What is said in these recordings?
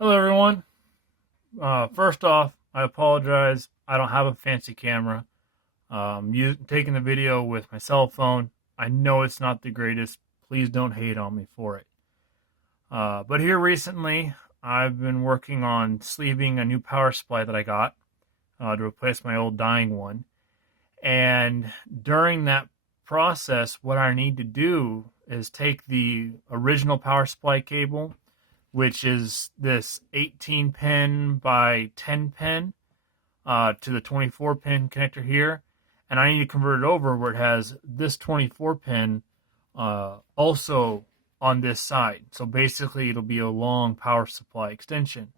Hello, everyone. First off, I apologize. I don't have a fancy camera. Taking the video with my cell phone. I know it's not the greatest. Please don't hate on me for it. But here recently, I've been working on sleeving a new power supply that I got to replace my old dying one. And during that process, what I need to do is take the original power supply cable, which is this 18 pin by 10 pin, to the 24 pin connector here. And I need to convert it over where it has this 24 pin also on this side. So basically, it'll be a long power supply extension.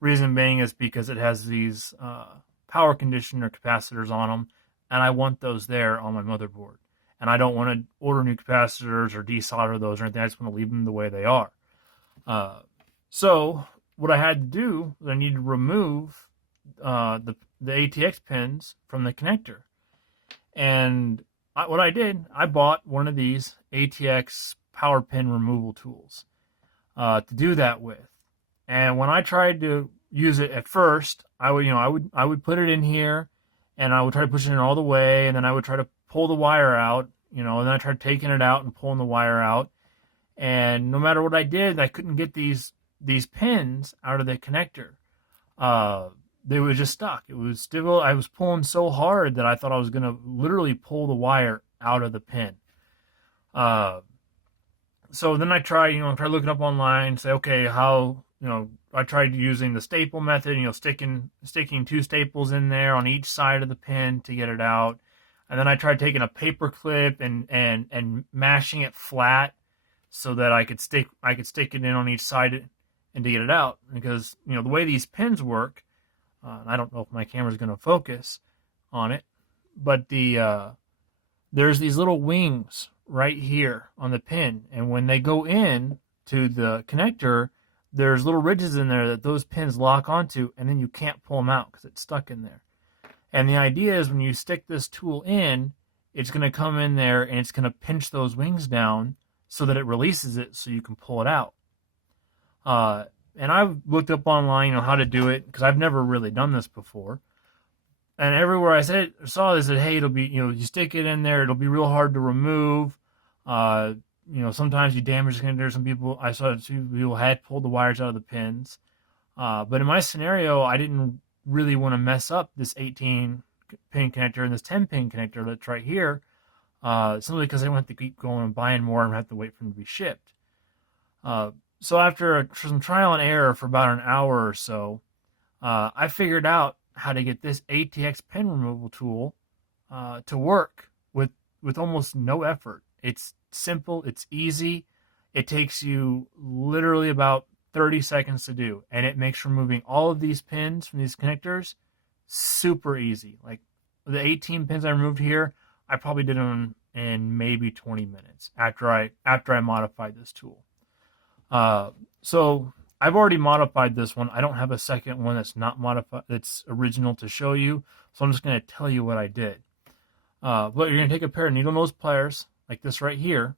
Reason being is because it has these power conditioner capacitors on them, and I want those there on my motherboard. And I don't want to order new capacitors or desolder those or anything. I just want to leave them the way they are. So what I had to do was I needed to remove the ATX pins from the connector. And what I did, I bought one of these ATX power pin removal tools to do that with. And when I tried to use it at first, I would put it in here, and I would try to push it in all the way, and then I would try to pull the wire out, and then I tried taking it out and pulling the wire out. And no matter what I did, I couldn't get these pins out of the connector. They were just stuck. It was still, I was pulling so hard that I thought I was going to literally pull the wire out of the pin. So then I tried looking up online, say, okay, how, I tried using the staple method, sticking two staples in there on each side of the pin to get it out. And then I tried taking a paper clip and mashing it flat so that I could stick it in on each side and to get it out. Because, the way these pins work, I don't know if my camera's going to focus on it, but there's these little wings right here on the pin. And when they go in to the connector, there's little ridges in there that those pins lock onto, and then you can't pull them out because it's stuck in there. And the idea is when you stick this tool in, it's going to come in there and it's going to pinch those wings down so that it releases it so you can pull it out. And I've looked up online, how to do it because I've never really done this before. And everywhere I saw this, hey, it'll be, you stick it in there, it'll be real hard to remove. Sometimes you damage the connector. I saw two people had pulled the wires out of the pins. But in my scenario, I didn't really want to mess up this 18 pin connector and this 10 pin connector that's right here. Simply because I didn't have to keep going and buying more and have to wait for them to be shipped. So after some trial and error for about an hour or so, I figured out how to get this ATX pin removal tool to work with almost no effort. It's simple, it's easy, it takes you literally about 30 seconds to do, and it makes removing all of these pins from these connectors super easy. Like the 18 pins I removed here, I probably did them in maybe 20 minutes after I modified this tool. So I've already modified this one. I don't have a second one that's not modified, that's original to show you. So I'm just going to tell you what I did. But you're going to take a pair of needle nose pliers like this right here.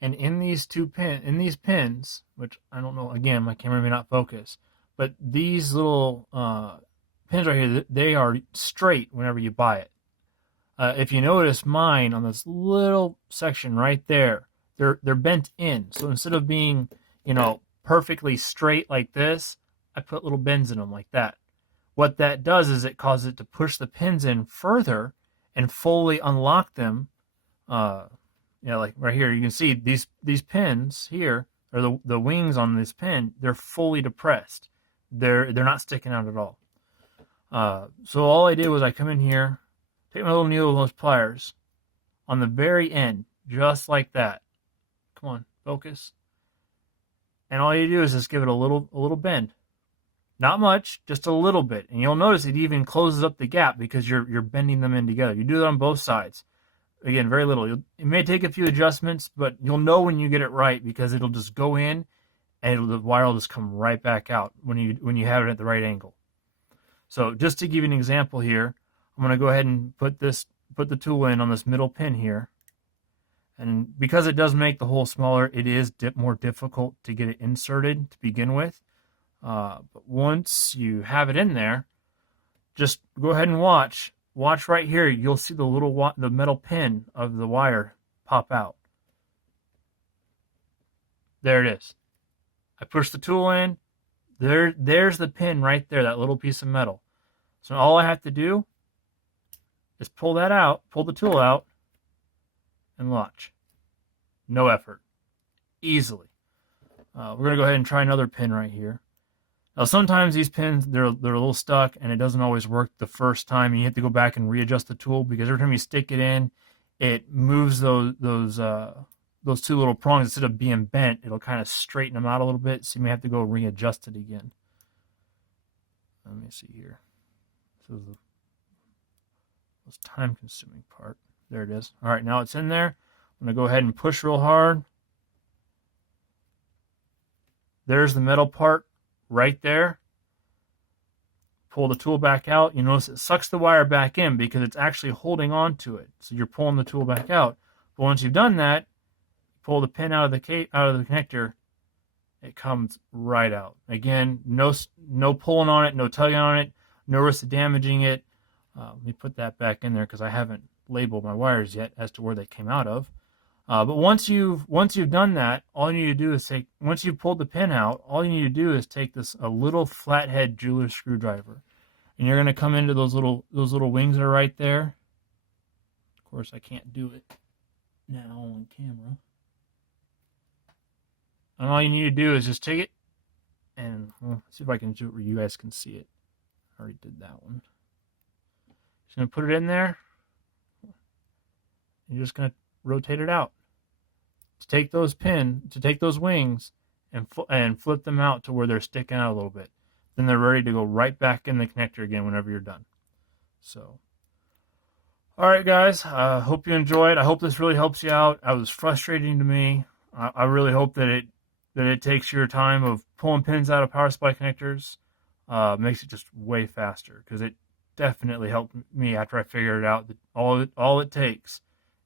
And in these pins, which I don't know, again, my camera may not focus, but these little, pins right here, they are straight whenever you buy it. If you notice mine on this little section right there, they're bent in. So instead of being, perfectly straight like this, I put little bends in them like that. What that does is it causes it to push the pins in further and fully unlock them. Like right here, you can see these pins here, or the wings on this pin, they're fully depressed. They're not sticking out at all. So all I did was I come in here, take my little needle nose pliers on the very end, just like that. Come on, focus. And all you do is just give it a little bend. Not much, just a little bit. And you'll notice it even closes up the gap because you're bending them in together. You do that on both sides. Again, very little. It may take a few adjustments, but you'll know when you get it right because it'll just go in and the wire will just come right back out when you have it at the right angle. So just to give you an example here, I'm going to go ahead and put the tool in on this middle pin here. And because it does make the hole smaller, it is more difficult to get it inserted to begin with. But once you have it in there, just go ahead and watch. Watch right here. You'll see the metal pin of the wire pop out. There it is. I push the tool in. There's the pin right there, that little piece of metal. So all I have to do is pull that out, pull the tool out, and watch. No effort. Easily. We're going to go ahead and try another pin right here. Now sometimes these pins, they're a little stuck and it doesn't always work the first time. You have to go back and readjust the tool because every time you stick it in, it moves those two little prongs. Instead of being bent, it'll kind of straighten them out a little bit, so you may have to go readjust it again. Let me see here. This is the most time-consuming part. There it is. All right, now it's in there. I'm going to go ahead and push real hard. There's the metal part right there. Pull the tool back out. You notice it sucks the wire back in because it's actually holding on to it. So you're pulling the tool back out. But once you've done that, pull the pin out of the connector, it comes right out. Again, no pulling on it, no tugging on it, no risk of damaging it. Let me put that back in there because I haven't labeled my wires yet as to where they came out of. But once you've done that, all you need to do is once you've pulled the pin out, all you need to do is take a little flathead jeweler's screwdriver, and you're going to come into those little wings that are right there. Of course, I can't do it now on camera. And all you need to do is just take it and see if I can do it where you guys can see it. I already did that one. Just going to put it in there. You're just going to rotate it out. To take those wings and flip them out to where they're sticking out a little bit. Then they're ready to go right back in the connector again whenever you're done. So, all right, guys. Hope you enjoyed. I hope this really helps you out. It was frustrating to me. I really hope that it takes your time of pulling pins out of power supply connectors. Makes it just way faster, because it definitely helped me after I figured it out that all it takes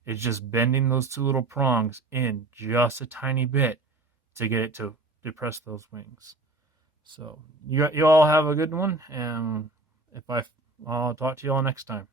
is just bending those two little prongs in just a tiny bit to get it to depress those wings. So you all have a good one, and I'll talk to you all next time.